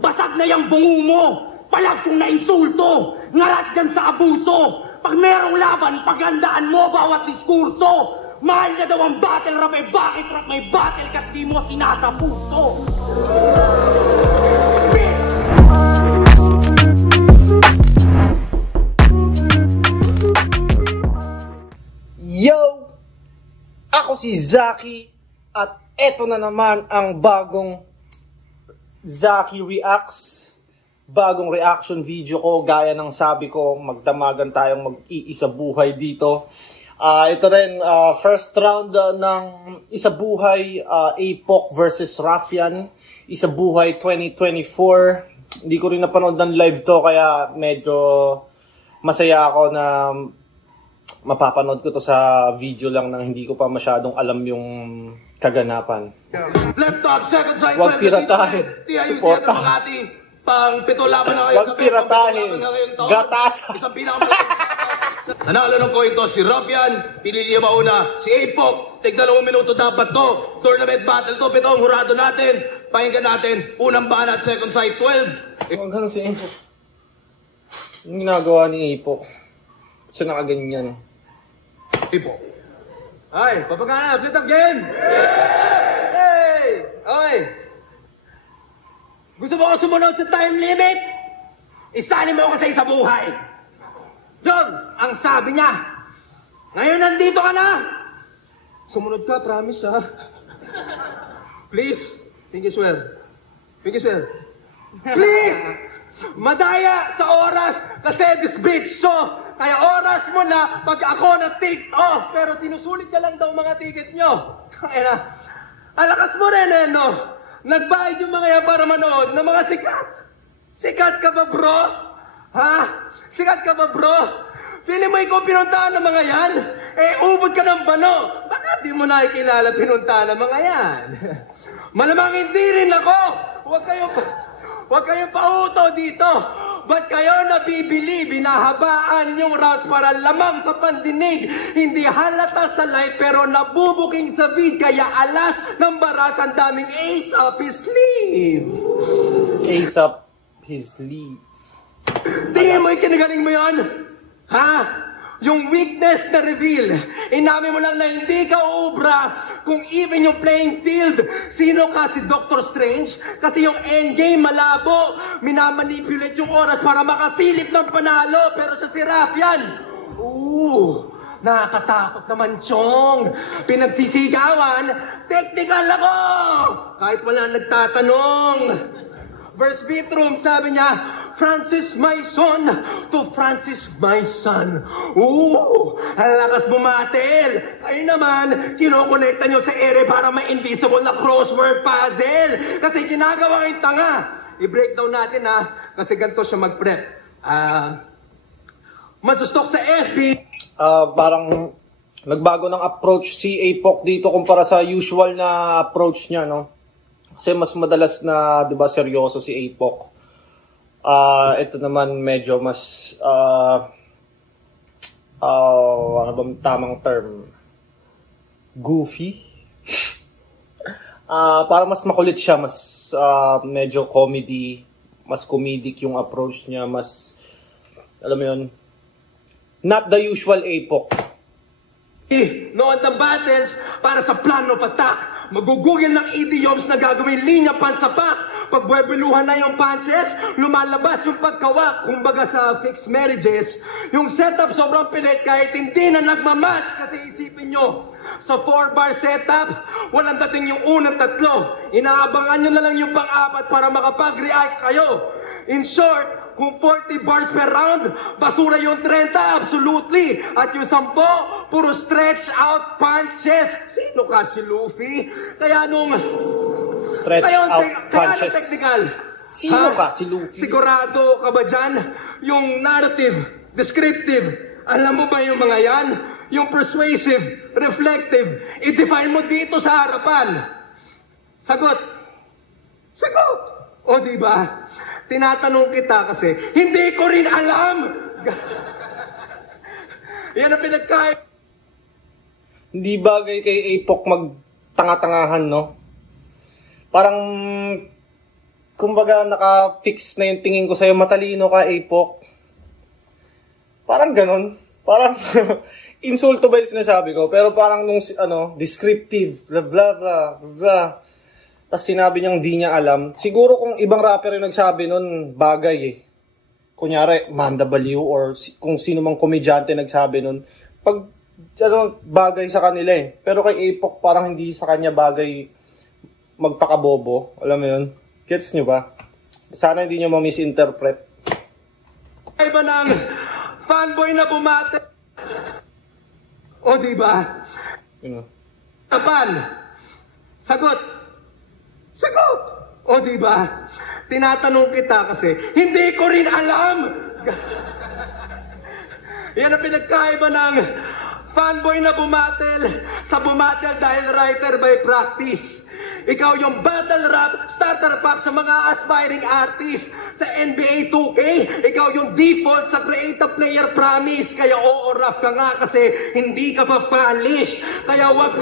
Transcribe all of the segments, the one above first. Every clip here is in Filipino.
Basag na yung bungo mo! Palag kong na-insulto! Ngarat dyan sa abuso! Pag merong laban, pagandaan mo bawat diskurso! Mahal na daw ang battle rap, eh bakit rap may battle ka't di mo sinasapuso? Yo! Ako si Zaki at eto na naman ang bagong Zaki Reacts. Bagong reaction video ko, gaya ng sabi ko, magdamagan tayong mag-iisa buhay dito. Ito rin, first round ng Isa Buhay, APOC versus Raffian. Isa Buhay 2024. Hindi ko rin napanood ng live to, kaya medyo masaya ako na mapapanood ko to sa video lang nang hindi ko pa masyadong alam yung kaganapan. Left top, second side, huwag piratahin. Suporta. Pang pito laban na kayo. Huwag piratahin. Gatasa. Isang pinakamalaking nanalo ng coin toss si Raffian. Pinili mauna si APOC. Tig 2 minuto dapat to. Tournament battle to. Pitong hurado natin. Pakinggan natin. Unang banat, second side 12. Huwag ganun si APOC. Yung ginagawa ni APOC. Kasi nakaganyan. APOC. Ay, papagana. Split up game. Hey! Okay. Gusto mo ko sumunod sa time limit? Isali mo ako sa Isa Buhay. Yun, ang sabi niya. Ngayon nandito ka na. Sumunod ka, promise ha. Please, pinky swear. Pinky swear. Please! Madaya sa oras kasi this bitch so. Kaya oras mo na pag ako na-take off. Pero sinusulit ka lang daw mga ticket nyo. Kaya alakas mo rin eh, no? Nagbayad yung mga yan para manood ng mga sikat. Sikat ka ba, bro? Ha? Sikat ka ba, bro? Feeling mo ikaw pinuntahan ng mga yan? Eh, ubod ka ng bano. Baka di mo nakikilala pinuntahan ng mga yan. Malamang hindi rin ako. Huwag kayong pauto dito. Ba't kayo nabibili? Binahabaan yung rounds para lamang sa pandinig. Hindi halata sa live pero nabubuking sa vid. Kaya alas ng baras ang daming ace up his sleeve. Ace up his sleeve. Tingin mo yung kinagaling mo yun? Ha? Yung weakness na reveal, inamin mo lang na hindi ka ubra kung even yung playing field. Sino ka, si Doctor Strange? Kasi yung endgame malabo, minamanipulate yung oras para makasilip ng panalo. Pero siya si Raffian. Nakakatakot naman, Chong. Pinagsisigawan, technical ako! Kahit wala nagtatanong. Verse Beatroom, sabi niya, Francis my son to Francis my son. Ang lakas bumatil. Kayo naman, kinokonekta nyo sa ere para ma-invisible na crossword puzzle. Kasi ginagawa kayong tanga. I-breakdown natin ha, kasi ganito siya mag-prep. Masustok sa FB. Parang nagbago ng approach si APOC dito kumpara sa usual na approach niya, no? Kasi mas madalas na, di ba, seryoso si APOC. Ito naman medyo mas ano bang tamang term? Goofy? Para mas makulit siya, mas medyo comedy, mas comedic yung approach niya, mas, alam mo yun, not the usual APOC. Noon ng battles para sa plan of attack. Magugugil ng idioms na gagawin linya pansapak. Pag buwebeluhan na yung punches, lumalabas yung pagkawak. Kumbaga sa fixed marriages, yung setup sobrang pilit kahit hindi na nagmamatch. Kasi isipin nyo, sa 4-bar setup, walang dating yung unang 3. Inaabangan nyo na lang yung pang-4 para makapag-react kayo. In short, kung 40 bars per round, basura yung 30, absolutely. At yung 10, puro stretch out punches. Sino ka, si Luffy? Kaya nung... Stretch out punches. Technical. Sino ka, si Luffy? Sigurado ka ba dyan? Yung narrative, descriptive. Alam mo ba yung mga yan? Yung persuasive, reflective. I-define mo dito sa harapan. Sagot. Sagot. O diba? Tinatanong kita kasi, hindi ko rin alam. Yan ang pinagkaya. Hindi bagay kay APOC magtanga-tangahan, no? Parang kumbaga naka-fix na yung tingin ko sa'yo, matalino ka, Apok. Parang ganun. Parang insulto ba yung sinasabi ko? Pero parang nung, descriptive, blah, blah, blah, blah. Tapos sinabi niyang di niya alam. Siguro kung ibang rapper yung nagsabi nun, bagay eh. Kunyari, Manda Baliw or kung sino mang komedyante nagsabi nun. Pag, bagay sa kanila eh. Pero kay Apok, parang hindi sa kanya bagay magpakabobo. Alam mo yun? Gets nyo ba? Sana hindi nyo ma-misinterpret. Iba ng fanboy na bumate. O diba? Tapan. Sagot. Sagot. O diba? Tinatanong kita kasi, hindi ko rin alam. Yan ang pinagkaiba ng fanboy na bumatel sa bumatel dahil writer by practice. Ikaw yung battle rap starter pack sa mga aspiring artists. Sa NBA 2K, ikaw yung default sa creative player promise. Kaya oo, rap ka nga kasi hindi ka pa polish. Kaya wag...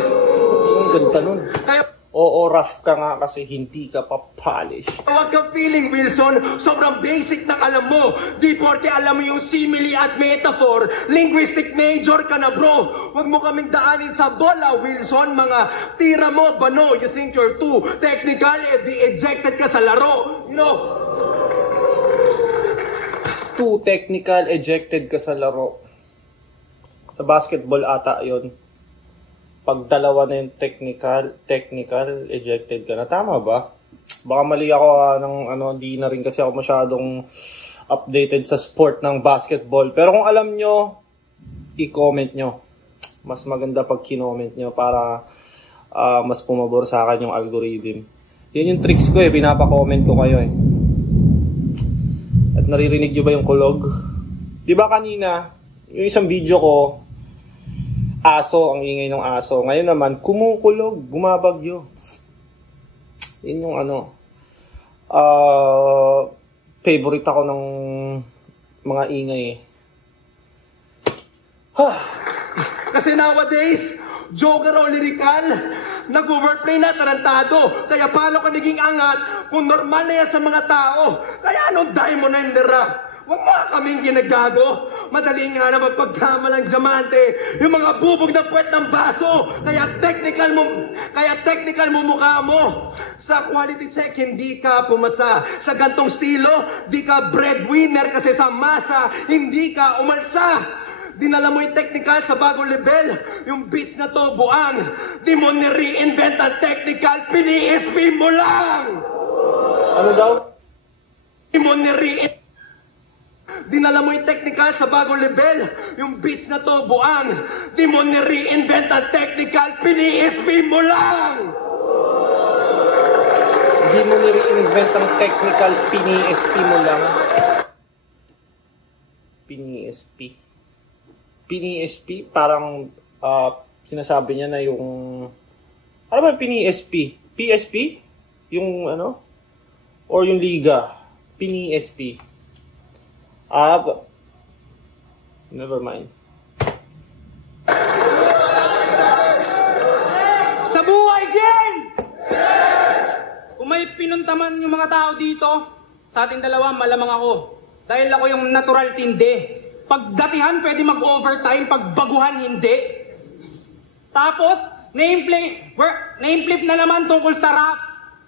Ang ganda nun. Kaya... Oo, rough ka nga kasi hindi ka pa polish. Huwag kang feeling, Wilson. Sobrang basic ng alam mo. Di porke alam mo yung simile at metaphor. Linguistic major ka na, bro. Huwag mo kaming daanin sa bola, Wilson. Mga tira mo, bano. You think you're too technical, ejected ka sa laro. You know? Too technical, ejected ka sa laro. Sa basketball ata yon. Pag dalawa na yung technical, ejected ka na. Tama ba? Baka mali ako di na rin kasi ako masyadong updated sa sport ng basketball. Pero kung alam nyo, i-comment nyo. Mas maganda pag kinoment nyo para mas pumabor sa akin yung algorithm. Yan yung tricks ko eh, pinapa-comment ko kayo eh. At naririnig nyo ba yung kulog? Di ba kanina, yung isang video ko, aso, ang ingay ng aso. Ngayon naman, kumukulog, bumabagyo. Yun yung favorite ako ng mga ingay. Kasi nowadays, joker o lyrical, nag-wordplay na tarantado. Kaya paano ka naging angat kung normal na yan sa mga tao? Kaya anong diamond in the rough? Huwag mo kaming ginagago. Madali nga na magpagkamalang diamante. Yung mga bubog na puwet ng baso. Kaya technical mo mukha mo. Sa quality check, hindi ka pumasa. Sa gantong stilo, di ka breadwinner kasi sa masa, hindi ka umalsa. Dinala mo yung technical sa bagong level. Yung beats na to, buang. Di mo ni-reinvent ang technical, pini-SP mo lang. Ano daw? Di mo ni-reinvent. Dinala mo yung technical sa bagong level. Yung beats na to, buang. Di mo ni-reinvent ang technical, pini-SP mo lang. Di mo ni-reinvent ang technical, pini-SP mo lang. Pini-SP. Pini-SP, parang sinasabi niya na yung... Ano ba pini-SP? PSP? Yung Or yung Liga? Pini-SP. Never mind. Sa buhay, gang! Kung may pinuntaman yung mga tao dito, sa ating dalawa, malamang ako. Dahil ako yung natural tindi. Pagdatihan, pwede mag-overtime. Pagbaguhan, hindi. Tapos, nameplip na naman tungkol sa rap.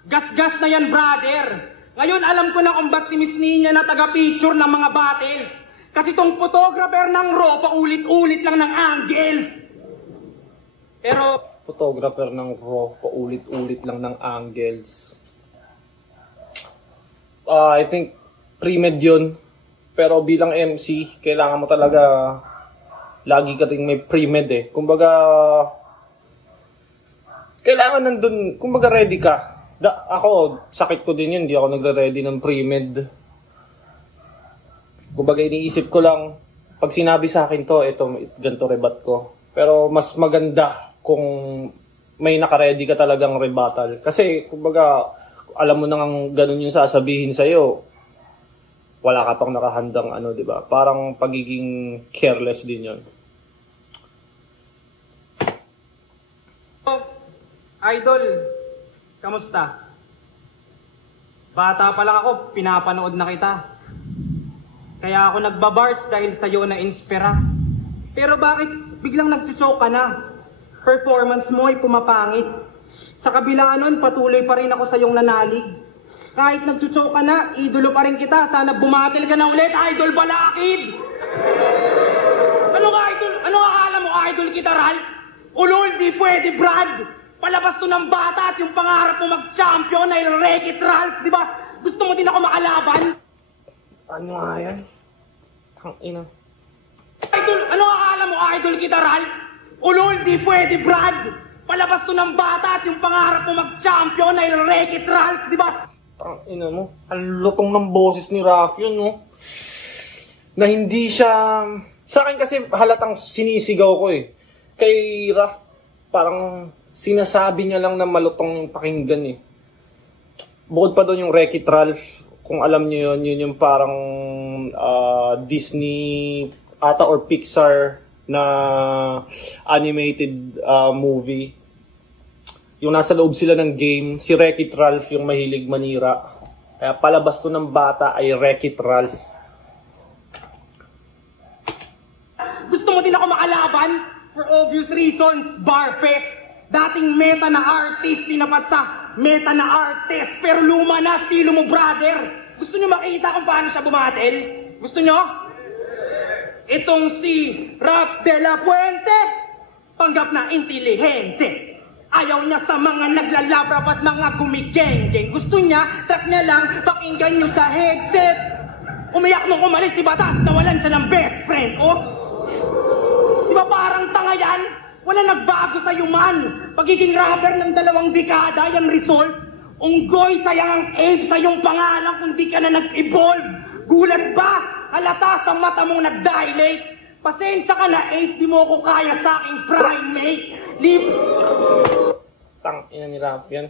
Gas-gas na yan, brother. Ngayon, alam ko na kung ba't si Miss Nina na taga-picture ng mga battles. Kasi tong photographer ng Raw, paulit-ulit lang ng angles. Pero... Photographer ng Raw, paulit-ulit lang ng angles. I think, pre-med yun. Pero bilang MC, kailangan mo talaga lagi ka rin may pre-med eh. Kumbaga, kailangan nandun, kumbaga ready ka. Ako, sakit ko din yun, hindi ako nagre-ready ng pre-med. Kumbaga, iniisip ko lang, pag sinabi sa akin to, ganito rebat ko. Pero mas maganda kung may naka-ready ka talagang rebuttal. Kasi, kumbaga, alam mo nang ganun yung sasabihin sa'yo, wala ka pang nakahandang di ba? Parang pagiging careless din yun. Idol, kamusta? Bata pa lang ako, pinapanood na kita. Kaya ako nagbabars dahil sa'yo na inspira. Pero bakit biglang nagchuchoke ka na? Performance mo ay pumapangit. Sa kabila nun, patuloy pa rin ako sa iyong nanalig. Kahit nagchuchoke ka na, idolo pa rin kita. Sana bumatil ka na ulit, Idol Balakid! Ano nga idol? Ano akala mo idol kita, Ralph? Ulol, di pwede, Brad! Palabas to ng bata at yung pangarap mo mag-champion ay Wreck-It Ralph, di ba? Gusto mo din ako makalaban? Ano nga yan? Ina. Idol, ano akala mo idol kita, Ralph? Ulol, di pwede, Brad! Palabas to ng bata at yung pangarap mo mag-champion ay Wreck-It Ralph, di ba? Ina mo, ang lutong ng boses ni Raph yun, no? Na hindi siya... Sa akin kasi halatang sinisigaw ko eh. Kay Raph, parang sinasabi niya lang na malutong yung pakinggan eh. Bukod pa doon yung Wreck-It Ralph, kung alam niyo yun, yun yung parang Disney ata or Pixar na animated movie. Yung nasa loob sila ng game, si Wreck-It Ralph yung mahilig manira. Kaya palabas to ng bata ay Wreck-It Ralph. Gusto mo din ako makalaban? For obvious reasons, Barfest. Dating meta na artist, tinapat sa meta na artist. Pero luma na, estilo mo, brother. Gusto nyo makita kung paano siya bumatel? Gusto nyo? Itong si Raph de la Puente, panggap na intelihente. Ayaw niya sa mga naglalabrap at mga gumigeng-geng. Gusto niya, track niya lang, pakinggan niyo sa headset. Umiyak nung umalis si Batas, nawalan siya ng best friend. Oh, di ba parang tanga yan? Wala nagbago sa man. Pagiging rapper ng 2 dekada, yung result. Unggoy, sayang ang aid sa iyong pangalan kung di ka na nag-evolve. Gulat ba? Halata sa mata mong nag-dilate. Pasensya ka na, 8, di mo ko kaya sa aking primate. Tangina ni Raph yan.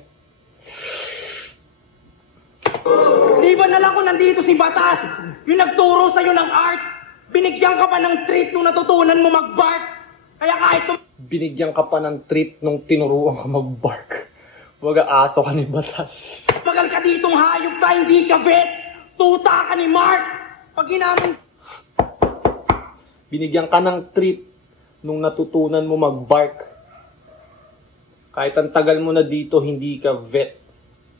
Liban na lang kung nandito si Batas, yung nagturo sa'yo ng art. Binigyan ka pa ng treat nung natutunan mo mag-bark. Kaya kahit Binigyan ka pa ng treat nung tinuruan ka mag-bark. Baga aso ka ni Batas. magal ka ditong hayop ka, hindi ka vet. Tuta ka ni Mark. Pag ginamon... Binigyan ka ng treat nung natutunan mo mag-bark. Kahit ang tagal mo na dito, hindi ka vet.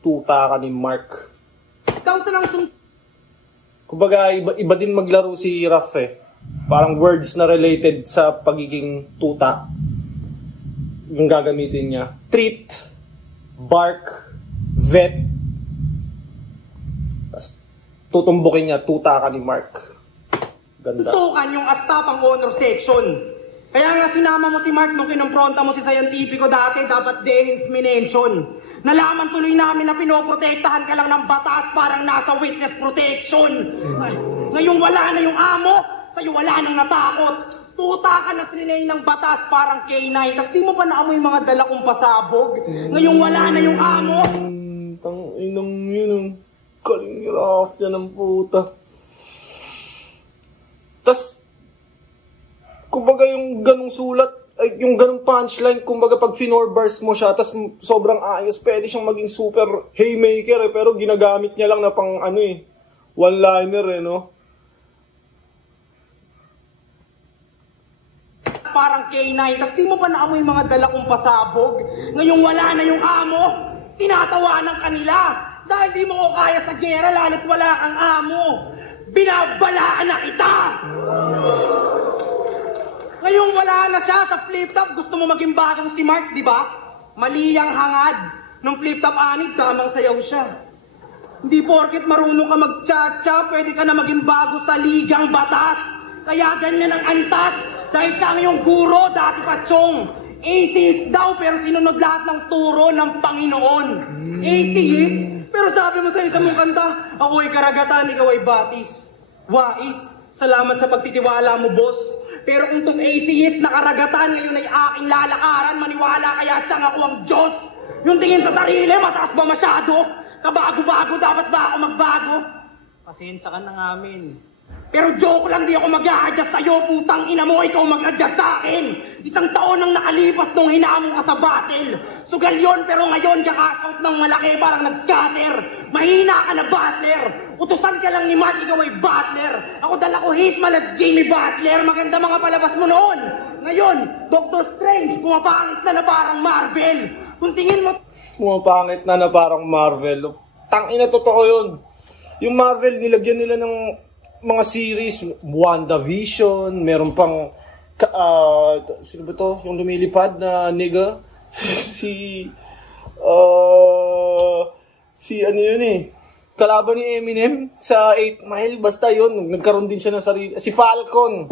Tuta ka ni Mark. Ikaw to lang Kumbaga, iba din maglaro si Raph eh. Parang words na related sa pagiging tuta. Yung gagamitin niya. Treat, bark, vet. Tapos, tutumbukin niya, tuta ka ni Mark. Ganda. tutukan yung astapang honor section. Kaya nga sinama mo si Mark nung kinumpronta mo si Scientifico dati, dapat dehins minention. Nalaman tuloy namin na pinoprotektahan ka lang ng batas parang nasa witness protection. Ay, ngayong wala na yung amo, sa'yo wala nang natakot. Tuta ka na trinay ng batas parang K9, tas di mo pa naamoy yung mga dala kong pasabog. Ngayong wala na yung amo. Tanginang yun ang galing Raph yan ang puta. Tas, kumbaga yung ganong sulat, ay, yung ganong punchline, kumbaga pag bars mo siya, tas sobrang ayos, pwede siyang maging super haymaker eh, pero ginagamit niya lang na pang ano eh, one-liner eh, no? Parang K9, tas di mo pa naamoy yung mga dala kong pasabog. Ngayong wala na yung amo, tinatawanan ka nila. Dahil di mo ko kaya sa gera, lalo't wala kang amo. Binabalaan na kita! Ngayong wala na siya sa flip-top, gusto mo maging bagong si Mark, di ba? Mali ang hangad. Nung flip-top anid, tamang sayaw siya. Hindi porket marunong ka mag-cha-cha, pwede ka na maging bago sa ligang batas. Kaya ganyan ang antas, dahil siya ang iyong guro, dati pa chong. Atheist daw, pero sinunod lahat ng turo ng Panginoon. Atheist? Pero sabi mo sa isang mong kanta, ako ay karagatan, ikaw ay batis. Wais, salamat sa pagtitiwala mo, boss. Pero kung tong atheist na karagatan ngayon ay aking lalakaran, maniwala kaya siyang ako ang Diyos. Yung tingin sa sarili, mataas ba masyado? Kabago-bago, dapat ba ako magbago? Pasensya ka na ngamin. Pero joke lang, di ako mag-a-adjust sa'yo, putang ina mo, ikaw mag-adjust sa akin. 1 taon nang nakalipas nung hinamon ka sa battle. Sugal yun, pero ngayon kakashout ng malaki, parang nag-scatter. Mahina ka na battler. Utusan ka lang ni Matt, ikaw ay battler. Ako dala ko Hitman at Jimmy Butler. Maganda mga palabas mo noon. Ngayon, Doctor Strange, pumapangit na parang Marvel. Kung tingin mo... Pumapangit na parang Marvel. Tangina, totoo yun. Yung Marvel, nilagyan nila ng mga series, WandaVision, meron pang, sino ba to? Yung lumilipad na nigga? si ano yun eh? Kalaban ni Eminem sa 8 Mile, basta yun. Nagkaroon din siya ng sarili, si Falcon.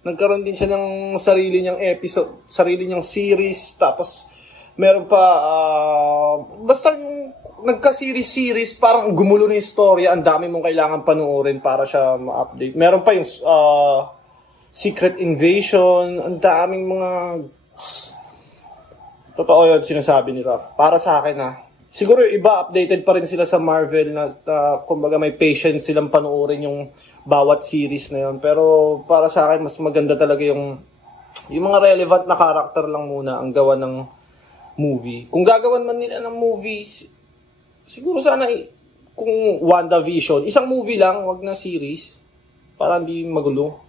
Nagkaroon din siya ng sarili niyang episode, sarili niyang series, tapos meron pa, basta yung nagka-series, parang gumulo na yung storya, ang dami mong kailangan panuorin para siya ma-update. Meron pa yung Secret Invasion, ang daming mga... Totoo yun, sinasabi ni Raf. Para sa akin siguro yung iba, updated pa rin sila sa Marvel na kumbaga may patience silang panuorin yung bawat series na yun. Pero para sa akin, mas maganda talaga yung mga relevant na character lang muna ang gawa ng movie. Kung gagawan man nila ng movies, siguro sana kung WandaVision, isang movie lang, wag na series, para hindi magulo.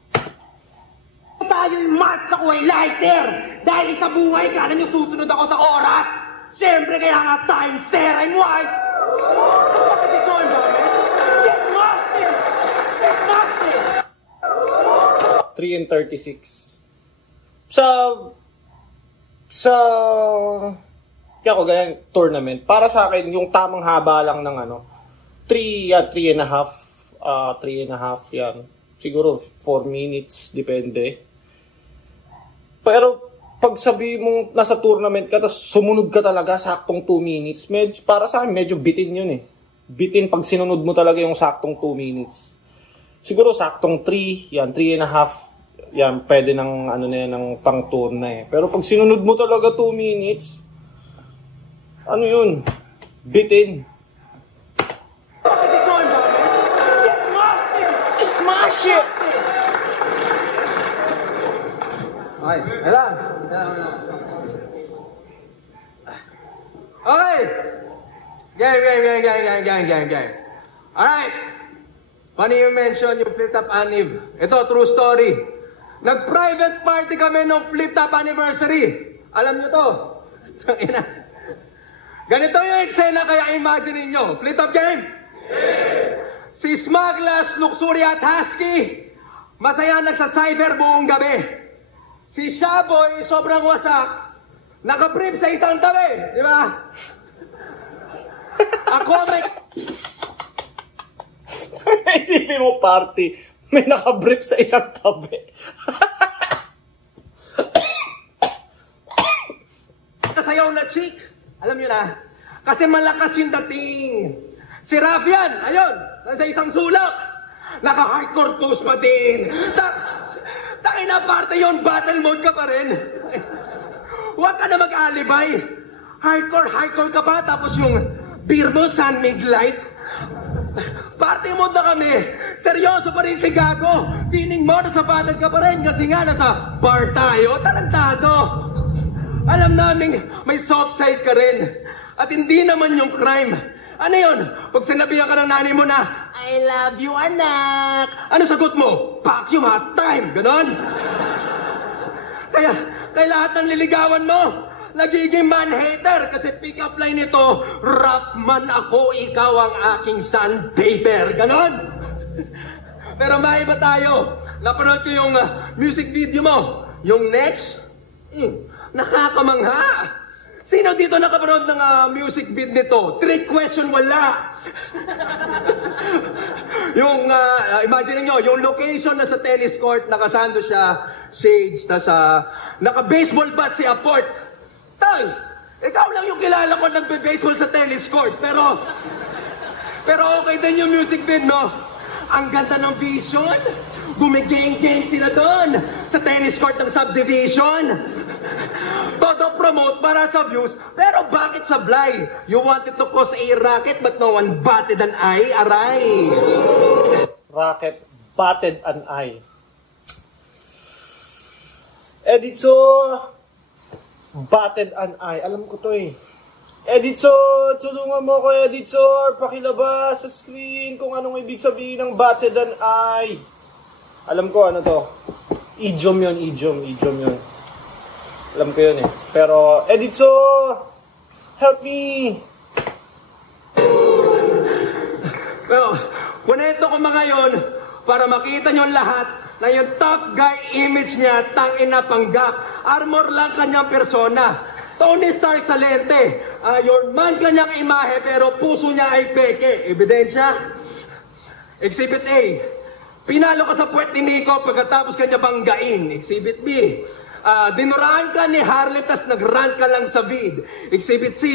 Tayo'y match ako ay lighter. Dahil sa buhay, kala nyo susunod ako sa oras. Siyempre, kaya nga time, sir, and wife. Kasi son ba? Get master! Get master! 3:36. Kaya ko ganyan tournament. Para sa akin, yung tamang haba lang ng 3.5 yan. Siguro 4 minutes, depende. Pero pag sabi mong nasa tournament ka, tapos sumunod ka talaga saktong 2 minutes, para sa akin, medyo bitin yun eh. Bitin pag sinunod mo talaga yung saktong 2 minutes. Siguro saktong 3, yan, 3.5, yan, pwede ng ng pang tour na eh. Pero pag sinunod mo talaga 2 minutes, ano yun? Bitin. Smash it! Okay, alam. Okay! Game. Alright! Funny you mention yung Flip Top Anniv. Ito, true story. Nag-private party kami ng Flip Top Anniversary. Alam nyo to? Tangina. Ganito yung eksena, kaya imagine niyo. Flip Top game? Si Smaglas, Luxury at Husky, masaya nagsa-cyber buong gabi. Si Shaboy, sobrang wasak, nakabrief sa isang tabi, di ba? Ako may... Isipin mo party, may nakabrief sa isang tabi. Kasayaw na chick, alam nyo na, kasi malakas yung dating. Si Rafian, ayun, nasa isang sulak, naka-hardcore post pa din. Takina parte yun, battle mode ka pa rin. Huwag ka na mag-alibay. Hardcore ka pa, tapos yung beer mo, San Mig Light. Party mode na kami. Seryoso pa rin si Gago. Feeling mo, nasa battle ka pa rin kasi nga nasa bar tayo, talentado. Alam namin, may soft side ka rin. At hindi naman yung crime. Ano yun? Pag sinabihan ka ng nanay mo na, I love you, anak. Ano sagot mo? Fuck you, hot time. Ganon? Kaya lahat ng liligawan mo, nagiging man-hater. Kasi pick-up line nito, rough man ako, ikaw ang aking sandpaper. Ganon? Pero maiba tayo. Napanood ko yung music video mo. Yung next, nakakamangha. Sino dito nakapanood ng music vid nito? Trick question, wala. Yung, imagine niyo, yung location na sa tennis court, nakasando siya, shades, naka-baseball bat si Aport. Tal, ikaw lang yung kilala ko nagbe-baseball sa tennis court, pero okay din yung music vid, no? Ang ganda ng vision. Gumigeng-geng sila doon sa tennis court ng subdivision. Todo promote para sa views, pero bakit sablay? You wanted to cause a racket but no one batted an eye, aray. Racket batted an eye. Editso, batted an eye. Alam ko to eh. Editso, tulungan mo ko, Editso. Pakilabas sa screen kung anong ibig sabihin ng batted an eye. Alam ko ano to. Idiom yun. Alam ko yun eh. Pero, Editso, help me. Pero, kunento ko mga yon para makita nyo lahat na yung tough guy image niya, tangina panggap. Armor lang kanyang persona. Tony Stark sa lente. Your man kanyang imahe pero puso niya ay peke. Ebidensya? Exhibit A. Pinalo ka sa puwet ni Nico pagkatapos kanya banggain. Exhibit B. Dinuraan ka ni Harley tas nagrant ka lang sa vid. Exhibit C.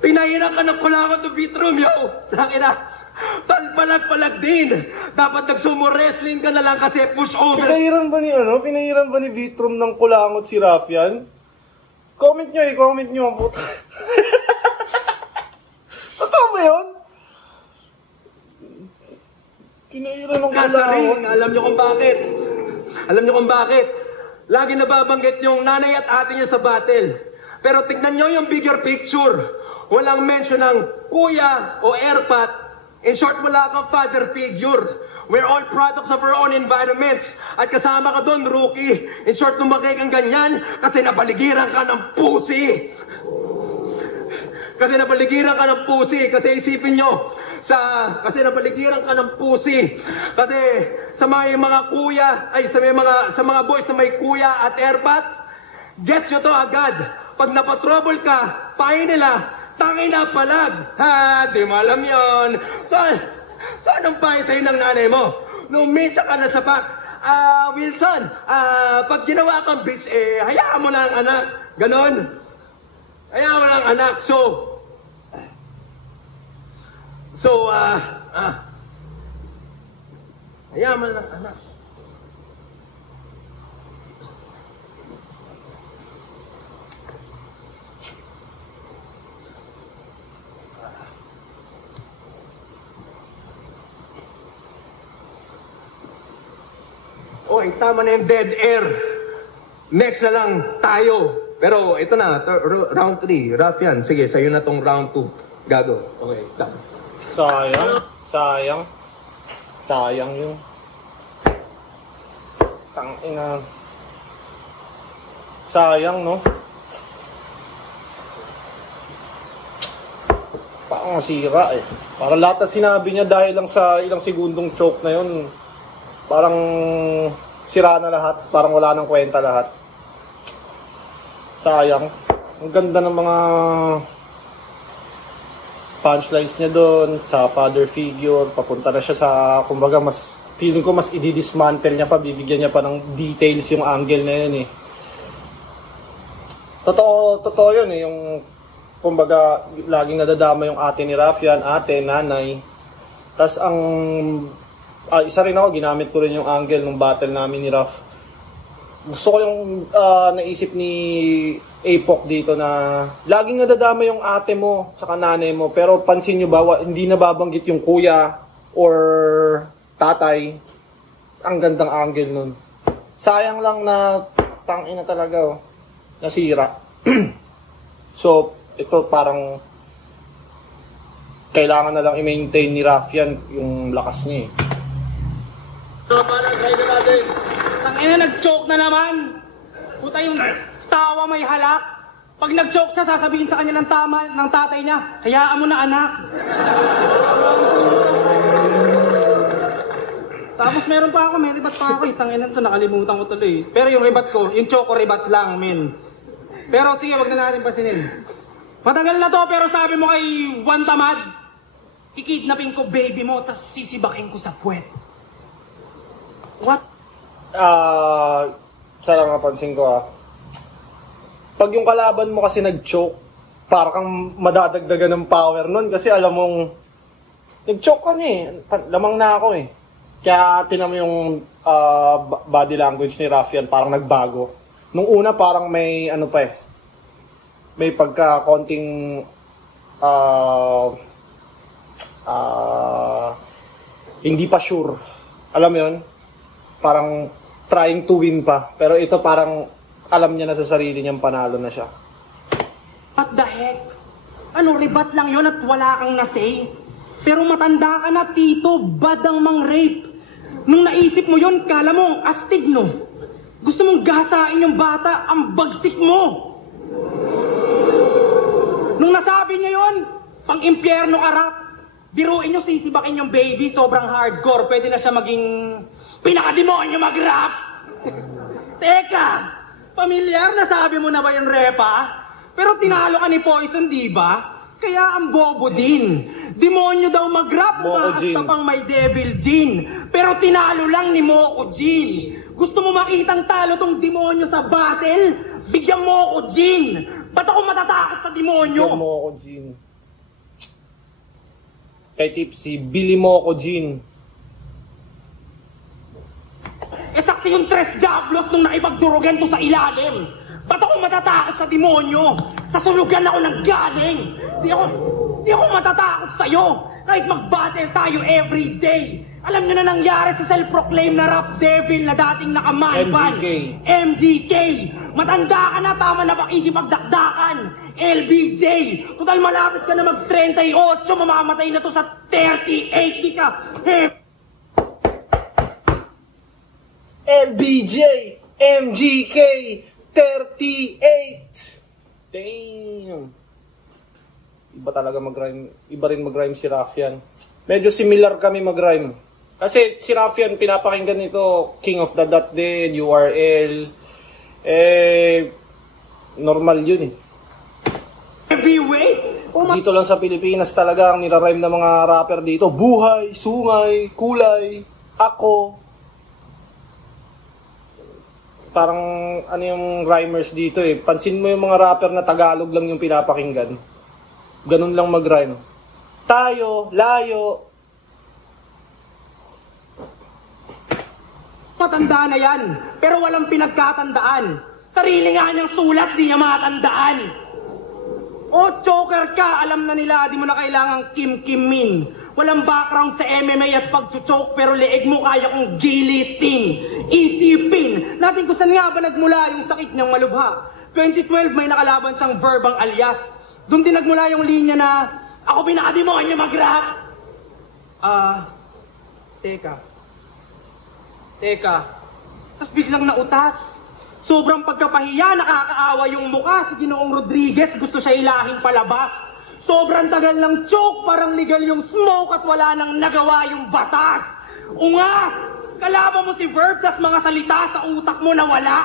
Pinahiran ka ng kulangan ng Vitrum, yo! Tangina, talpalag-palag din! Dapat nagsumo wrestling ka na lang kasi push over. Pinahiran ba ni Vitrum ng kulangot si Rafian? Comment nyo, puta. Totoo ba yun? Pinahiran ng kulangot. Alam nyo kung bakit? Lagi nababanggit yung nanay at ate niya sa battle. Pero tignan nyo yung bigger picture. Walang mention ng kuya o erpat. In short, wala kang father figure. We're all products of our own environments. At kasama ka doon, rookie. In short, lumaki kang ganyan kasi napaligiran ka ng pusi. Kasi isipin nyo, kasi napaligiran ka ng pusi. Kasi sa mga kuya, sa mga boys na may kuya at erpat, guess nyo to agad. Pag napatrouble ka, pahin nila, tangina palag. Ha, di mo alam yun. Saan ang pahay sa'yo ng nanay mo? Nung misa ka na sa pack, Wilson, pag ginawa kang bitch, hayaan mo na ang anak. Ganon. Hayaan mo na ang anak. Hayaan mo na ang anak. Oy, tama na yung dead air. Next na lang tayo. Pero ito na, round 3. Rafian, sige, sa'yo na tong round 2. Gago. Okay, done. Sayang yung tangina. Sayang, no? Parang masira eh. Para lahat na sinabi niya dahil lang sa ilang segundong choke na yun, parang sira na lahat. Parang wala nang kwenta lahat. Sayang. Ang ganda ng mga punchlines niya doon sa father figure. Papunta na siya sa, kumbaga, feeling ko mas i-dismantle niya pa. Bibigyan niya pa ng details yung angle na yun eh. Totoo yun eh. Yung, kumbaga, laging nadadama yung ate ni Rafian, nanay. Tas ang isa rin ako, ginamit ko rin yung angle ng battle namin ni Raf. Gusto ko yung naisip ni Apok dito na laging nadadama yung ate mo tsaka nanay mo. Pero pansin nyo ba, hindi nababanggit yung kuya or tatay. Ang gandang angle nun. Sayang lang na tangina talaga, nasira. So, ito parang kailangan na lang i-maintain ni Rafian yung lakas niya eh. Tangina, nag-choke na naman. Puta, yung tawa may halak. Pag nag-choke siya, sasabihin sa kanya ng tatay niya, hayaan mo na anak. Tapos meron pa ako, may ribat pa ako. Tangina to, nakalimutan ko tuloy. Pero yung ribat ko, yung choco ribat lang, men. Pero sige, wag na natin pasinin. Matagal na to, pero sabi mo kay Juan Tamad, ikidnapin ko baby mo, tas sisibakin ko sa puwet. What? Sarang napansin ko pag yung kalaban mo kasi nag-choke, parang kang madadagdagan ng power nun kasi alam mong nag-choke ka na eh. Lamang na ako eh. Kaya tinan mo yung body language ni Rafian, parang nagbago. Nung una parang may ano pa eh. May pagka konting hindi pa sure. Alam mo yun? Parang trying to win pa. Pero ito parang alam niya na sa sarili niyang panalo na siya. What the heck? Ano, ribat lang yon at wala kang na-say? Pero matanda ka na, tito, bad ang mang-rape. Nung naisip mo yon, kala mo, astig, no? Gusto mong gasain yung bata, ang bagsik mo. Nung nasabi niya yon, pang-impyerno ka rap. Biruin nyo, sisibakin yung baby, sobrang hardcore. Pwede na siya maging pinakademonyo mag-rap. Teka, pamilyar na sabi mo na ba yung repa? Pero tinalo ka ni Poison, di ba? Kaya ang bobo din. Demonyo daw mag-rap, basta pang may devil gene. Pero tinalo lang ni Moko Jean. Gusto mo makitang talo tong demonyo sa battle? Bigyan mo ako, Jean. Ba't ako matatakot sa demonyo? Bigyan mo ako, Jean. Kay Tipsy, bili mo ako, Jean. Saksi yung Tres Diablos nung nakipagdurugan to sa ilalim. Ba't ako matatakot sa demonyo? Sa sulugan ako nang galing. Di ako matatakot sa'yo. Kahit mag-battle tayo every day. Alam nyo na nangyari sa self-proclaimed na rap devil na dating nakamanban. MGK. Matanda ka na, tama na pakikipagdakdakan. LBJ. Total malapit ka na mag-38. Mamamatay na to sa 38. Di ka. LBJ. MGK. 38. Damn. Iba talaga mag-rhyme. Iba rin mag-rhyme si Raffian. Medyo similar kami mag-rhyme. Kasi si Raffian, pinapakinggan nito, King of the Dot din, URL. Normal yun eh. Dito lang sa Pilipinas talaga ang nirarhyme ng mga rapper dito. Buhay, sungay, kulay, ako. Parang ano yung rhymers dito eh. Pansin mo yung mga rapper na Tagalog lang yung pinapakinggan. Ganun lang mag-rhyme. Tayo, layo. Matanda na yan, pero walang pinagkatandaan. Sarili nga niyang sulat, di niya matandaan. O choker ka, alam na nila, di mo na kailangang kim-kimin. Walang background sa MMA at pag-choke, pero leeg mo kaya kong guillotine. Isipin natin kung saan nga ba nagmula yung sakit niyang malubha. 2012 may nakalaban siyang verbang alias. Doon din nagmula yung linya na, ako pinakademonyo mag-rap. Teka. Tapos biglang nautas. Sobrang pagkapahiya, nakakaawa yung mukha. Si Ginoong Rodriguez, gusto siya ilahing palabas. Sobrang tagal ng choke, parang legal yung smoke at wala nang nagawa yung batas. Ungas! Kalaban mo si Verb, tas mga salita sa utak mo na wala.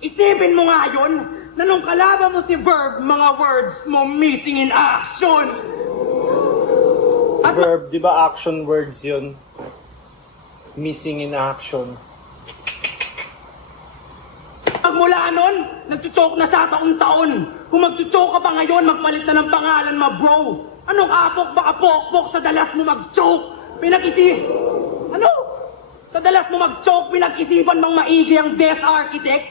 Isipin mo nga yun, na nung kalaban mo si Verb, mga words mo missing in action. At Verb, di ba action words yun? Missing in action. Pagmula nun, nagchuchoke na siya taon-taon. Kung magchuchoke ka pa ngayon, magpalit na ng pangalan mo, bro. Anong apok baka pokpok sa dalas mo mag-choke? Sa dalas mo mag-choke, pinag-isipan bang maigi ang death architect?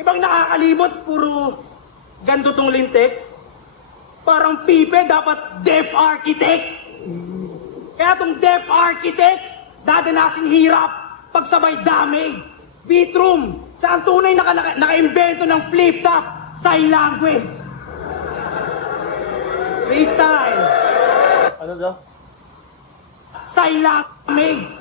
Ibang nakakalimot, puro ganto tong lintik. Parang pipe, dapat death architect. Kaya tong death architect, dadanasin hirap, pagsabay damage. Beatroom, saan tunay naka-invento ng flip-top, sign language. Freestyle. Ano daw? Sign language.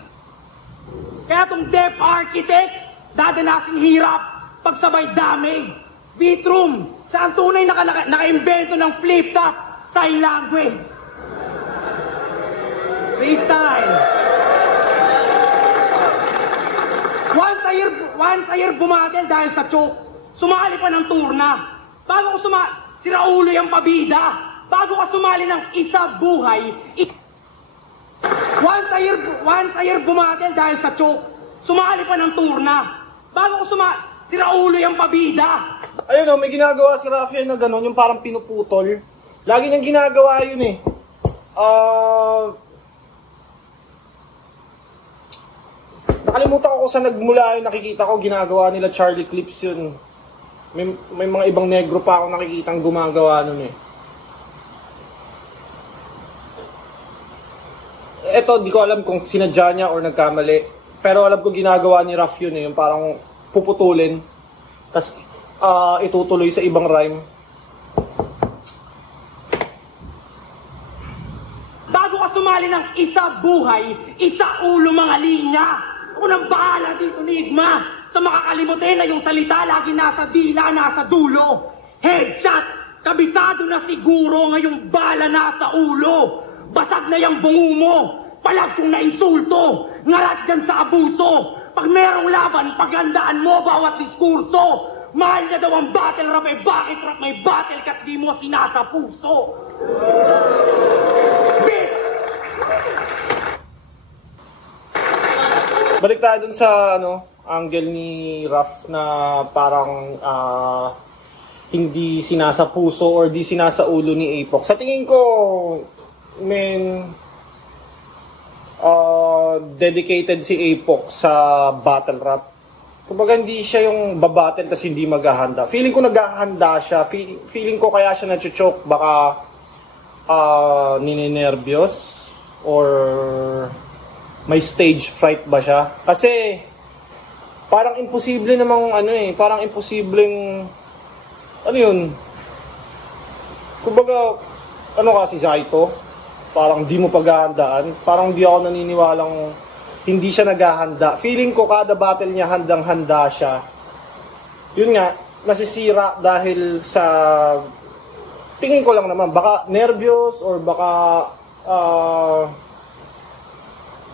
Kaya tong deaf architect, dadanasin hirap, pagsabay damage. Beatroom, saan tunay naka-invento ng flip-top, sign language. Freestyle. Once a year bumatel dahil sa choke. Sumali pa ng turna. Bago ko si Raulo yung pabida. Bago ka sumali ng isa buhay. Once a year bumatel dahil sa choke. Sumali pa ng turna. Bago ko si Raulo yung pabida. Ayun may ginagawa si Raffian na gano'n, yung parang pinuputol. Lagi niyang ginagawa yun eh. Nakalimutan ko sa nagmula yung nakikita ko, ginagawa nila Charlie Clips yun. May mga ibang negro pa ako nakikitang gumagawa nun eh. Eto, di ko alam kung sinadya niya or nagkamali. Pero alam ko ginagawa ni Raph yun eh, yung parang puputulin, tas itutuloy sa ibang rhyme. Bago ka sumali ng isa buhay, isa ulo mga linya. Ako nang bahala dito ni Igma. Sa makakalimutin na yung salita lagi nasa dila, nasa dulo. Headshot! Kabisado na siguro ngayong bala nasa ulo. Basag na yung bungo mo. Palag kong na-insulto. Ngarat dyan sa abuso. Pag merong laban, pagandaan mo bawat diskurso. Mahal niya daw ang battle rap, eh bakit rap may battle kat di mo sinasa puso? Balik tayo dun sa angle ni Raph na parang hindi sinasa puso or di sinasa ulo ni Apoc. Sa tingin ko, dedicated si Apoc sa battle rap. Kumbaga hindi siya yung babattle tas hindi maghahanda. Feeling ko naghahanda siya. Feeling ko kaya siya nachochoke. Baka nininervyos or may stage fright ba siya? Kasi parang imposible namang parang imposibleng yun? Kumbaga kasi Zaito, parang di mo paghahandaan. Parang di ako naniniwalang hindi siya naghahanda. Feeling ko kada battle niya handang-handa siya. Yun nga, nasisira dahil sa tingin ko lang naman, baka nervyos or baka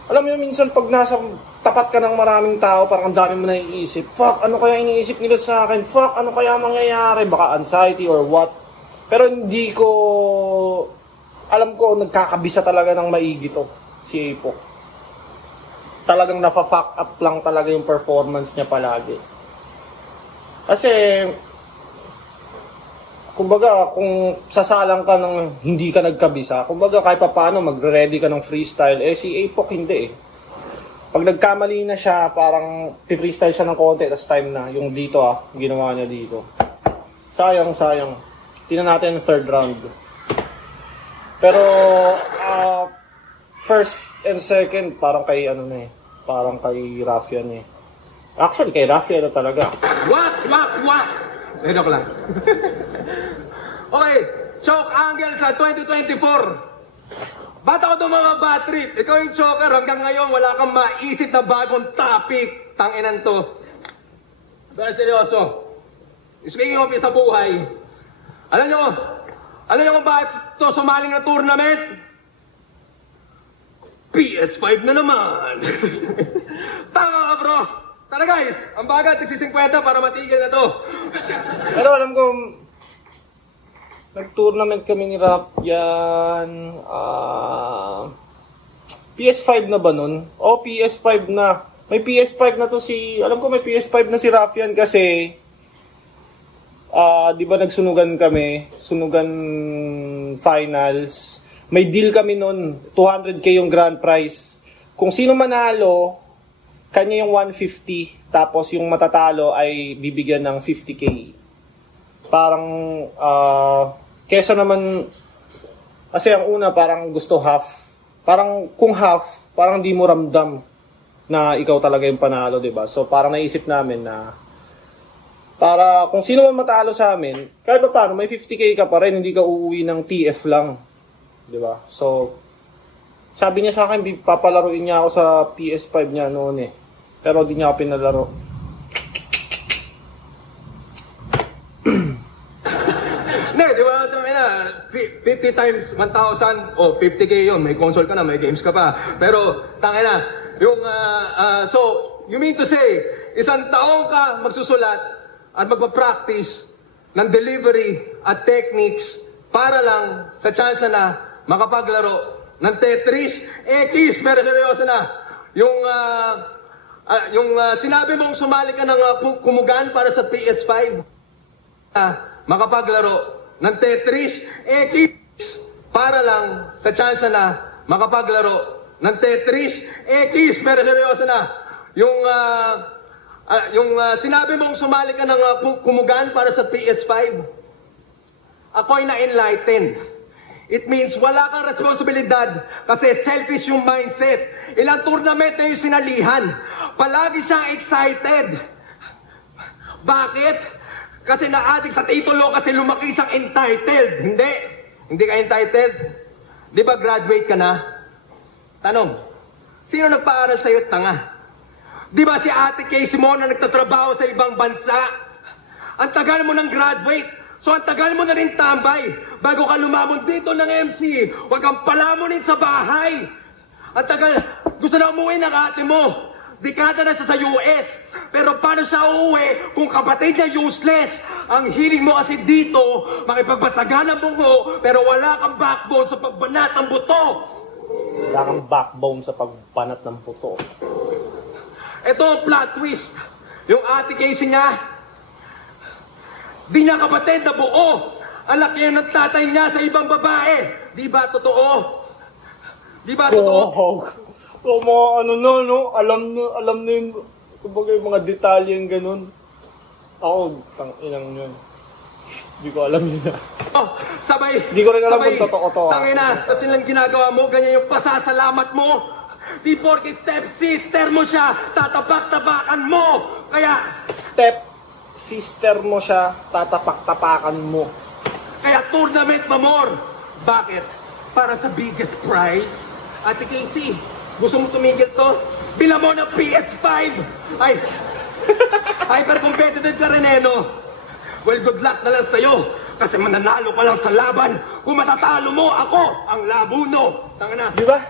alam mo minsan pag nasa tapat ka ng maraming tao, parang ang dami mo naiisip. Fuck, ano kaya iniisip nila sa akin? Fuck, ano kaya mangyayari? Baka anxiety or what? Pero hindi ko alam ko nagkakabisa talaga ng maigi to si Apoc. Talagang nafa-fuck up lang talaga yung performance niya palagi. Kasi kumbaga, kung sasalang ka ng hindi ka nagkabisa, kumbaga kahit pa paano magre-ready ka ng freestyle, si Apoc hindi eh. Pag nagkamali na siya, parang pi-freestyle siya ng konti, tas time na. Yung dito ginawa niya dito. Sayang. Tingnan natin yung third round. Pero, first and second, parang kay parang kay Raph yan eh. Actually, kay Raph yan talaga. Wak! Joke lang. Okay, choke angle sa 2024. Ba't ako itong mga bad trip? Ikaw yung choker, hanggang ngayon wala kang maisip na bagong topic. Tanginan to. Pero seryoso. Speaking of sa buhay, alam nyo kung bakit ito sumaling na tournament? PS5 na naman. Tama ka bro. Tara guys, ang bagat, tigsi-50 para matigil na to. Pero alam ko, nag-tournament kami ni Raph yan. PS5 na ba nun? PS5 na. May PS5 na to alam ko may PS5 na si Raph yan kasi, di ba nagsunugan kami? Sunugan finals. May deal kami nun, 200k yung grand prize. Kung sino manalo, kanya yung 150, tapos yung matatalo ay bibigyan ng 50k. Parang, kesa naman, kasi ang una parang gusto half. Parang kung half, parang di mo ramdam na ikaw talaga yung panalo, diba? So parang naisip namin na, para kung sino man matalo sa amin, kahit pa paano, may 50k ka pa rin, hindi ka uuwi ng TF lang. Diba? So, sabi niya sa akin, papalaruin niya ako sa PS5 niya noon eh. Pero di niya ako pinalaro. Hindi, di ba? 50 times 1,000, 50k yun. May console ka na, may games ka pa. Pero, tangina, yung, so, you mean to say, isang taong ka magsusulat at magpa-practice ng delivery at techniques para lang sa chance na makapaglaro ng Tetris, Kiss, pero seryoso na. Yung sinabi mong sumali ka ng kumugan para sa PS5, makapaglaro ng Tetris, Kiss, para lang sa chance na makapaglaro ng Tetris, Kiss, pero seryoso na. Yung sinabi mong sumali ka ng kumugan para sa PS5, ako'y na-enlightened. It means wala kang responsibilidad kasi selfish yung mindset. Ilang tournament na yung sinalihan. Palagi siyang excited. Bakit? Kasi na-addict sa titulo kasi lumaki siyang entitled. Hindi. Hindi ka entitled. Di ba graduate ka na? Tanong, sino nagpaaral sa'yo tanga? Di ba si Ate Casey mo na nagtatrabaho sa ibang bansa? Ang tagal mo ng graduate. So ang tagal mo na rin tambay bago ka lumamon dito ng MC. Huwag kang palamunin sa bahay. Ang tagal, gusto na umuwi ng ate mo. Dekada na siya sa US. Pero paano siya uuwi kung kapatid niya useless? Ang hiling mo kasi dito, makipagbasagan ng bungo, pero wala kang backbone sa pagbanat ng buto. Wala kang backbone sa pagbanat ng buto. Ito ang plot twist. Yung Ate Casey niya, di niya kapatid na buo. Ang laki ng tatay niya sa ibang babae. Di ba totoo? Di ba totoo? So, mga ano na, no? Alam na yung, kumbaga yung mga detalyeng ganun. Ako, inang yun. Hindi ko alam yun na. Oh, sabay. Di ko rin alam kung totoo to. Tangina, kasi lang ginagawa mo, ganyan yung pasasalamat mo. Di porke step sister mo siya, tatapak-tapakan mo. Kaya, Step sister mo siya, tatapak-tapakan mo. kaya tournament pa more. Bakit? Para sa biggest prize. Ate Casey, gusto mo tumigil to? Bila mo ng PS5. Ay, hyper-competitive ka rin eh, no? Well, good luck na lang sa'yo. Kasi mananalo ka lang sa laban. Kung matatalo mo, ako ang labuno. Tanga na. Di ba?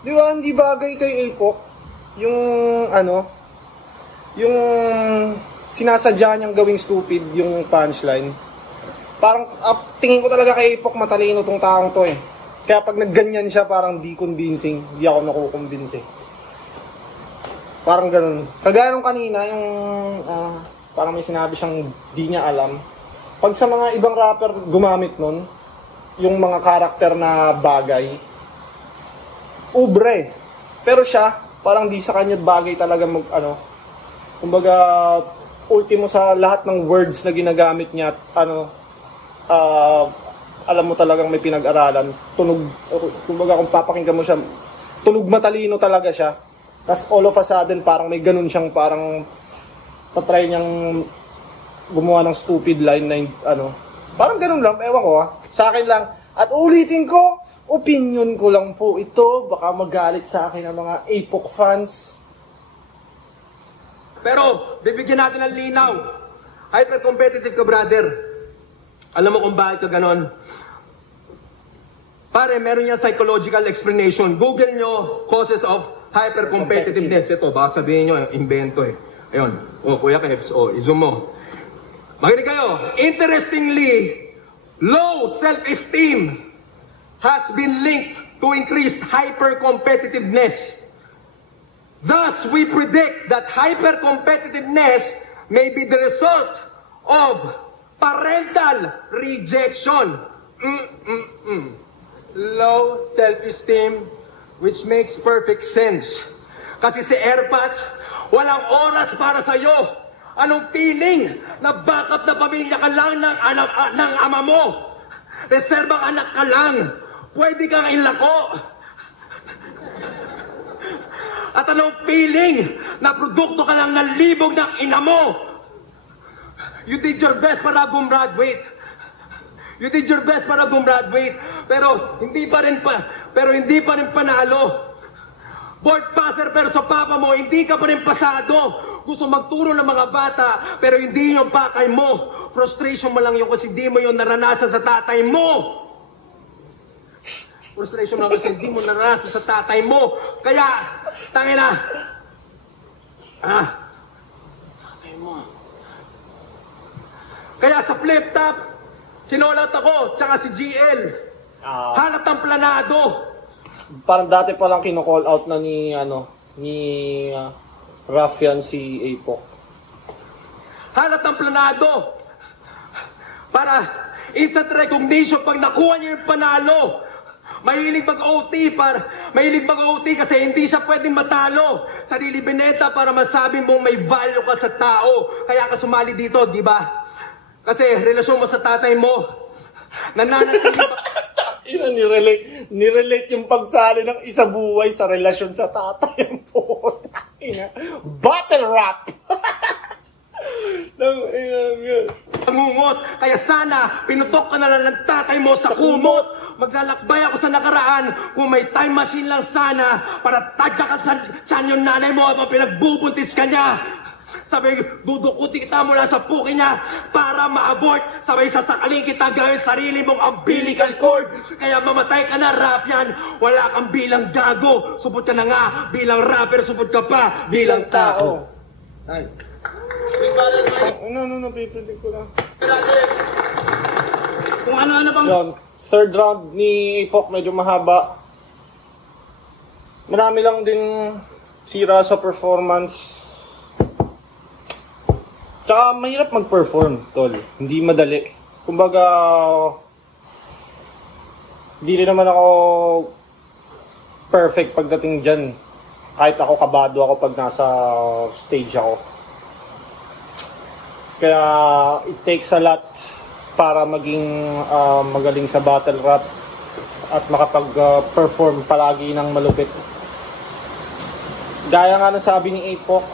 Di ba, hindi bagay kay Apok yung, yung sinasadya niyang gawing stupid yung punchline. Parang, tingin ko talaga kay Apok matalino tong taong to eh. Kaya pag nagganyan siya, parang di convincing. Di ako nakukumbinse. Parang ganun. Kagaya nung kanina, yung parang may sinabi siyang di niya alam. Pag sa mga ibang rapper gumamit nun, yung mga karakter na bagay, ubre. Pero siya, parang di sa kanya bagay talaga kumbaga, ultimo sa lahat ng words na ginagamit niya, alam mo talagang may pinag-aralan. Kumbaga kung papakinggan mo siya, tunog matalino talaga siya. Tapos all of a sudden, parang may ganun siyang parang patry niyang gumawa ng stupid line na parang ganun lang, ewan ko sa akin lang. At ulitin ko, opinion ko lang po ito. Baka magalit sa akin ang mga Apok fans. Pero, bibigyan natin ng linaw. Hyper-competitive ka, brother. Alam mo kung bakit ka ganon? Pare, meron niya psychological explanation. Google nyo, causes of hyper-competitiveness. Ito, baka sabihin nyo, invento eh. Ayun. Kuya Kebs, i-zoom mo. Makinig kayo. Interestingly, low self-esteem has been linked to increased hyper-competitiveness. Thus, we predict that hyper-competitiveness may be the result of parental rejection. Low self-esteem, which makes perfect sense. Kasi si Airpods, walang oras para sa'yo. Anong feeling na backup na pamilya ka lang ng ama mo? Reserbang anak ka lang. Pwede kang ilako. At anong feeling na produkto ka lang ng libog ng ina mo? You did your best para gumraduate. You did your best para gumraduate. Pero hindi pa rin panalo. Board passer pero sa papa mo, hindi ka pa rin pasado. Gusto magturo ng mga bata, pero hindi yung pakay mo. Frustration mo lang yun kasi hindi mo yung naranasan sa tatay mo. Frustration mo lang kasi hindi mo naranasan sa tatay mo. Kaya, tangina. Tatay mo. Kaya sa flip top, kinolat ako, tsaka si GL. Hanap ng planado. Parang dati pa lang kino-call out na ni Raffian si Apok. Hanap ng planado. Para instant recognition pag nakuha niya yung panalo. Mahilig mag-OT kasi hindi siya pwedeng matalo. Sarili binenta para masabi mong may value ka sa tao. Kaya ka sumali dito, di ba? Kasi relasyon mo sa tatay mo, nananatili ba? Ina, nirelate yung pagsali ng isa buhay sa relasyon sa tatay. Ang puta. Ina, battle rap. Nangungot, kaya sana pinutok ka na lang ng tatay mo sa kumot. Maglalakbay ako sa nakaraan kung may time machine lang sana para tadya ka sa tiyan yung nanay mo at pinagbubuntis ka niya. Sabay, dudukutin kita mula sa puki niya para ma-abort. Sabay, sasakalin kita gamit sarili mong umbilical cord. Kaya mamatay ka na, rap yan. Wala kang bilang gago. Supot ka na nga. Bilang rapper, supot ka pa. Bilang tao. Ay. Ano, pipredict ko lang. Kung ano-ano pang... Yun, third round ni Epok, medyo mahaba. Marami lang din sira sa performance. Tsaka mahirap mag-perform, tol. Hindi madali. Kumbaga, hindi rin naman ako perfect pagdating dyan. Kahit ako, kabado ako pag nasa stage ako. Kaya, it takes a lot para maging magaling sa battle rap at makapag-perform palagi ng malupit. Gaya nga na sabi ni Epok,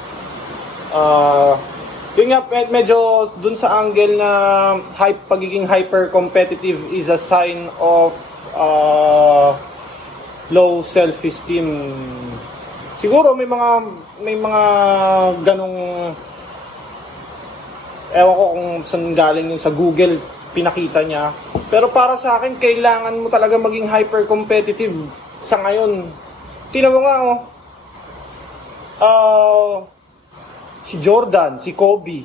yun nga, medyo dun sa angle na pagiging hyper-competitive is a sign of low self-esteem. Siguro may mga ganong, ewan ko kung saan galing yun, sa Google pinakita niya. Pero para sa akin, kailangan mo talaga maging hyper-competitive sa ngayon. Tingnan mo nga, si Jordan, si Kobe.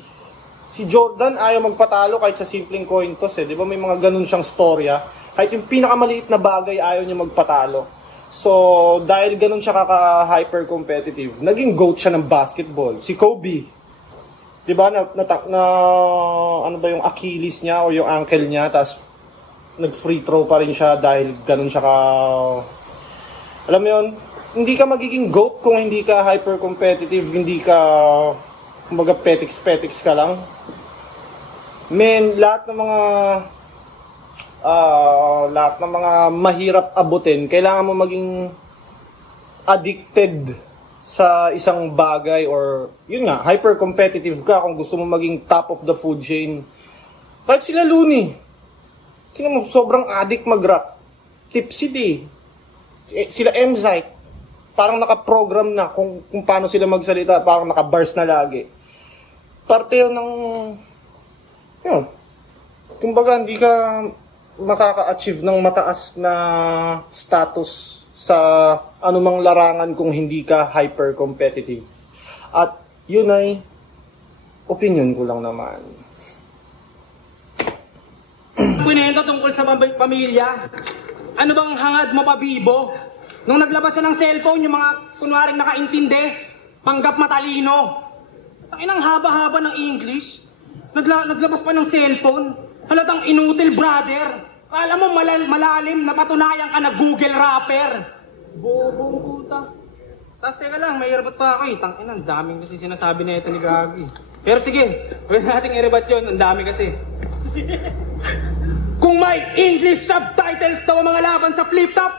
Si Jordan ayaw magpatalo kahit sa simpleng coin toss, di ba? May mga ganun siyang storya. Kahit yung pinakamaliit na bagay, ayaw niya magpatalo. So, dahil ganun siya kaka-hyper competitive, naging GOAT siya ng basketball. Si Kobe, di ba, ano ba yung Achilles niya o yung ankle niya, tapos nag-free throw pa rin siya dahil ganun siya alam mo yun, hindi ka magiging GOAT kung hindi ka hyper competitive, hindi ka kumbaga petiks ka lang. Men, lahat ng mga mahirap abutin, kailangan mo maging addicted sa isang bagay or yun nga, hyper competitive ka kung gusto mo maging top of the food chain. Kahit sila Looney, tingnan mo, sobrang addict mag-rap. Tipsy D, sila M-Zyte, parang naka-program na kung paano sila magsalita, parang naka-bars na lagi. Parte yun ng, kumbaga hindi ka makaka-achieve ng mataas na status sa anumang larangan kung hindi ka hyper-competitive. At yun ay opinion ko lang naman. Kwento tungkol sa pamilya. Ano bang hangad mo pa, Bibo? Nung naglabas na ng cellphone, yung mga kunwaring nakaintindi, panggap matalino. Ang inang haba-haba ng English. Naglabas pa ng cellphone. Halatang inutil, brother. Kala mo malalim na patunayan ka na Google rapper. Bobong puta. Tapos teka lang, may rebat pa ako eh. Tangina, ang daming kasi sinasabi na ito ni Gagi. Pero sige, huwag natin i-rebat yun. Ang dami kasi. Kung may English subtitles daw ang mga laban sa flip-top,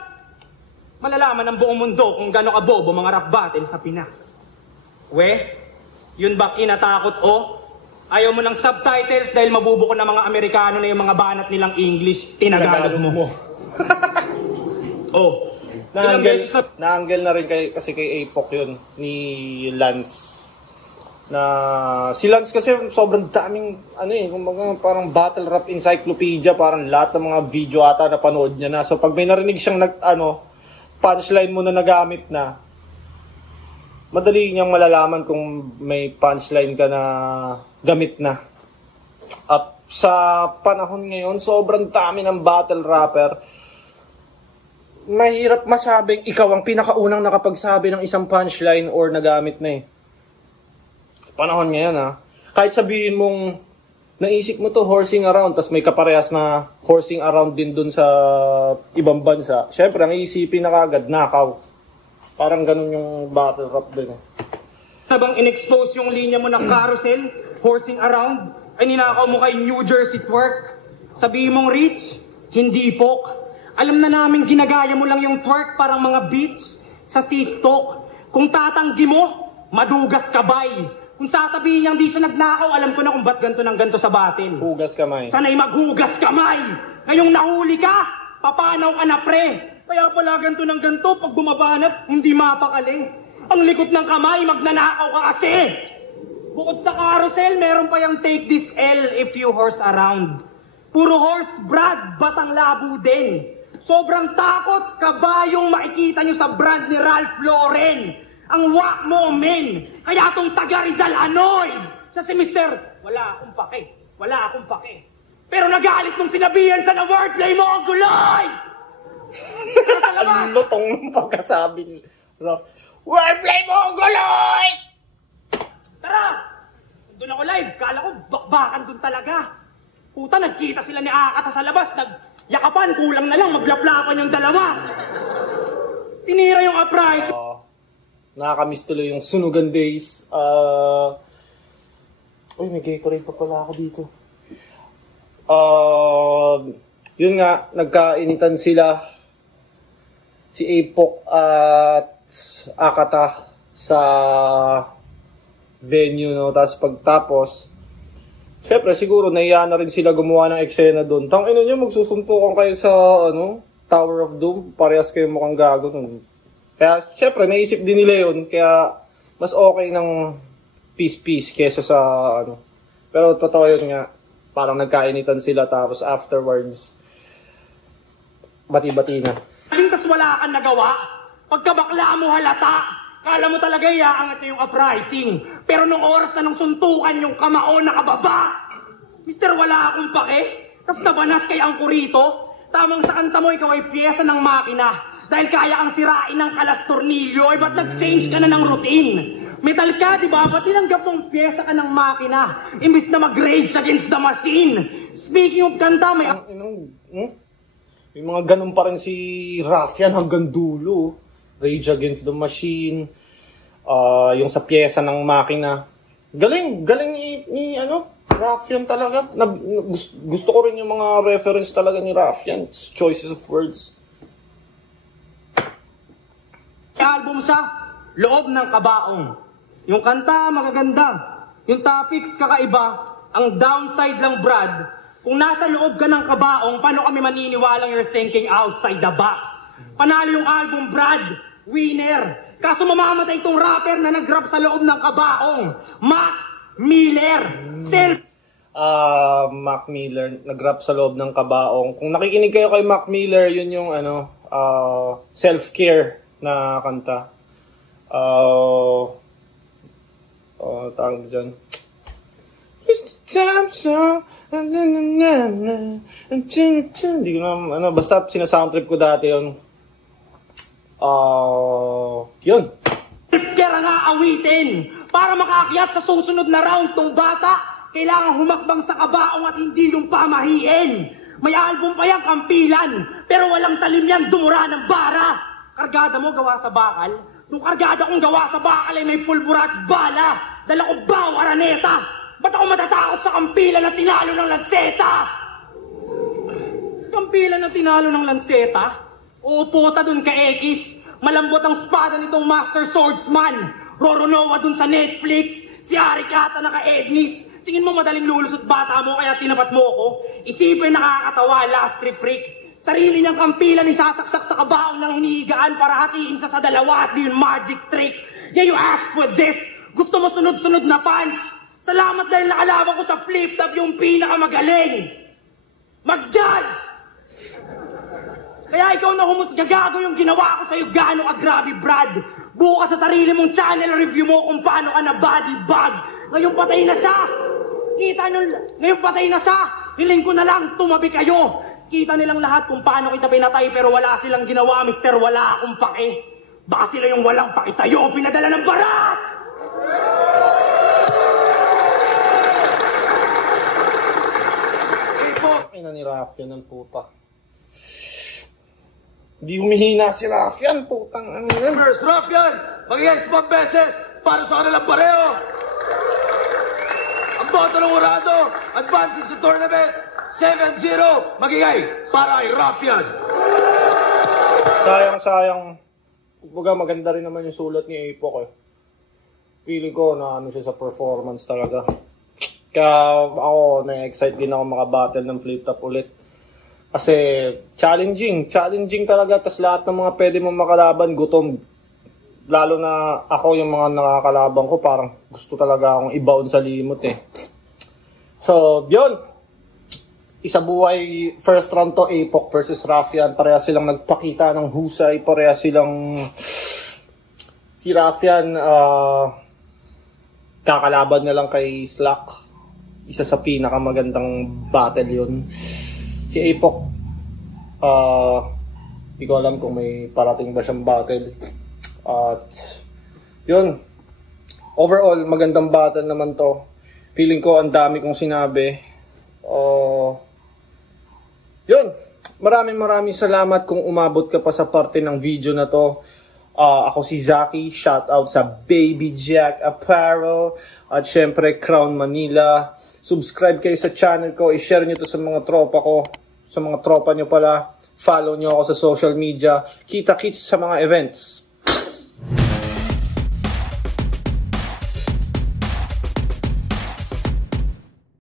malalaman ng buong mundo kung gano'ng kabobo mga rap battle sa Pinas. Yun ba kinatakot o? Ayaw mo ng subtitles dahil mabubuko ng mga Amerikano na yung mga banat nilang English, tinagalog mo. Na-angle na rin kasi kay Epok yun, ni Lance. Na si Lance kasi sobrang daming kumbaga parang battle rap encyclopedia, parang lahat ng mga video ata na panood niya na. So pag may narinig siyang punchline mo na nagamit na, madali niyang malalaman kung may punchline ka na gamit na. At sa panahon ngayon, sobrang dami ng battle rapper. Mahirap masabing ikaw ang pinakaunang nakapagsabi ng isang punchline or nagamit na eh. Panahon ngayon kahit sabihin mong naisip mo to horsing around, tas may kaparehas na horsing around din dun sa ibang bansa, syempre ang iisipin na kagad, nakaw. Parang ganun yung battle rap din eh. Habang in-expose yung linya mo ng carousel, horsing around, ay ninakaw mo kay New Jersey twerk. Sabihin mong rich, hindi pok. Alam na namin ginagaya mo lang yung twerk parang mga beats sa TikTok. Kung tatanggi mo, madugas kabay. Kung sasabihin niyang di siya nagnakaw, alam ko na kung ba't ganto ng ganto sa batin. Hugas kamay. Sana'y maghugas kamay! Ngayong nahuli ka, papanaw ka na pre. Kaya pala ganto ng ganto, pag bumabanat, hindi mapakali. Ang likot ng kamay, magnanakaw ka kasi! Bukod sa carousel, meron pa yung take this L if you horse around. Puro horse, Brad, batang labo din. Sobrang takot, kabayong makikita nyo sa brand ni Ralph Lauren. Ang wak mo, men. Kaya tong taga Rizal annoyed. Siya si Mr. Wala akong pake. Pero nagalit nung sinabihan siya na wordplay mo ang guloy! Pero sa labas! Ang lutong pagkasabi ni Ralph. Wordplay mo ang guloy! Tara! Doon ako live. Kala ko bakbakan doon talaga. Puta, nagkita sila ni Akata sa labas. Nagyakapan, kulang na lang. Maglaplapan yung dalawa. Tinira yung uprise. Nakakamiss tuloy yung sunugan days. Uy, may Gatorade pa pala ako dito. Yun nga, nagkainitan sila. Si Apok at Akata sa venue, no? Tapos pagtapos, syempre siguro naiya na rin sila gumawa ng eksena doon. Tangina nyo, magsusuntukan kayo sa Tower of Doom. Parehas kayo mukhang gago nun. Kaya, syempre, naisip din nila yun. Kaya, mas okay ng peace-peace kesa sa, Pero, totoo yun nga. Parang nagkainitan sila, tapos afterwards, bati-bati na. Tas wala kang nagawa. Pagkabakla mo halata. Kala mo talaga iaangat yung uprising. Pero nung oras na nung suntukan yung kamao nakababa. Mister, wala akong pake. Tas nabanas kay ang kurito. Tamang sa kanta mo, ikaw ay piyesa ng makina. Dahil kaya kang sirain ng kalas tornilyo, ba't nag-change ka na ng routine? Metal ka, di ba? Ba't tinanggap mong piyesa ka ng makina? Imbis na mag-rage against the machine. Speaking of kanta, may... May mga ganun pa rin si Raffian hanggang dulo. Rage against the machine. Yung sa piyesa ng makina. Galing ni Raffian talaga. Gusto ko rin yung mga reference talaga ni Raffian. Choices of words. Album sa Loob ng Kabaong. Yung kanta, magaganda. Yung topics, kakaiba. Ang downside lang, Brad, kung nasa loob ka ng kabaong, paano kami maniniwalang you're thinking outside the box? Panalo yung album, Brad. Winner. Kaso mamamatay itong rapper na nag-rap sa loob ng kabaong. Mac Miller. Mac Miller, nag-rap sa loob ng kabaong. Kung nakikinig kayo kay Mac Miller, yun yung self-care na kanta. Tawag dyan. Hindi ko na, basta sinasoundtrip ko dati yun. Yun. Self-care nga awitin. Para makaakyat sa susunod na round tong bata, kailangan humakbang sa kabaong at hindi yung pamahiin. May album pa yan, kampilan. Pero walang talim yan, dumura ng bara. Kargada mo gawa sa bakal? Nung kargada kong gawa sa bakal ay may pulbura at bala. Dala ko baw, araneta. Ba't ako matatakot sa kampilan na tinalo ng lanseta? Kampilan na tinalo ng lanseta? Uupota dun ka Ekis. Malambot ang spada nitong Master Swordsman. Roronoa dun sa Netflix. Si Arikata naka-Ednis. Tingin mo madaling lulusot bata mo kaya tinapat mo ko? Isipin nakakatawa, laugh trip Rick. Sarili niyang kampilan isasaksak sa kabaong ng hinihigaan para hatiin sa dalawa at di yung magic trick. Yeah, you asked for this. Gusto mo sunod-sunod na punch. Salamat dahil nakalaban ko sa flip-top yung pinakamagaling. Mag-judge! Kaya ikaw na humusga, gago yung ginawa ko sa'yo, gaano ka grabe, Brad. Bukas sa sarili mong channel, review mo kung paano ka na body bag. Ngayon patay na siya. Ngayon patay na siya. Hiling ko na lang, tumabi kayo. Kita nilang lahat kung paano kita pinatay pero wala silang ginawa, mister, wala akong pake. Baka sila yung walang pake sa'yo, pinadala ng barat! Ay na ni Raffian ng puta. Di humihina si Raffian, putang ano yan. First Raffian, mag-yes 5 beses para sa kanilang pareho. Ang boto ng Urado, advancing sa tournament, 7-0, magigay para kay Raffian. Sayang. Kumbaga maganda rin naman yung sulat ni Apok eh. Feeling ko na ano siya sa performance talaga. Kaya ako na-excite din ako makabattle ng flip top ulit. Kasi challenging talaga. Tas lahat ng mga pwede mong makalaban, gutom. Lalo na ako yung mga nakakalaban ko, parang gusto talaga akong ibaon sa limot eh. So, yun. Isa buhay, first round to, Apok versus Raffian. Pareha silang nagpakita ng husay. Pareha silang... Si Raffian, kakalaban na lang kay Slack. Isa sa pinakamagandang battle yun. Si Apok, di ko alam kung may parating ba siyang battle. At yun, overall magandang battle naman to. Feeling ko ang dami kong sinabi. Yun, maraming salamat kung umabot ka pa sa parte ng video na to. Ako si Zaki, shout out sa Baby Jack Apparel at syempre Crown Manila. Subscribe kayo sa channel ko, i-share nyo to sa mga tropa ko, sa mga tropa nyo pala. Follow nyo ako sa social media. Kita-kits sa mga events.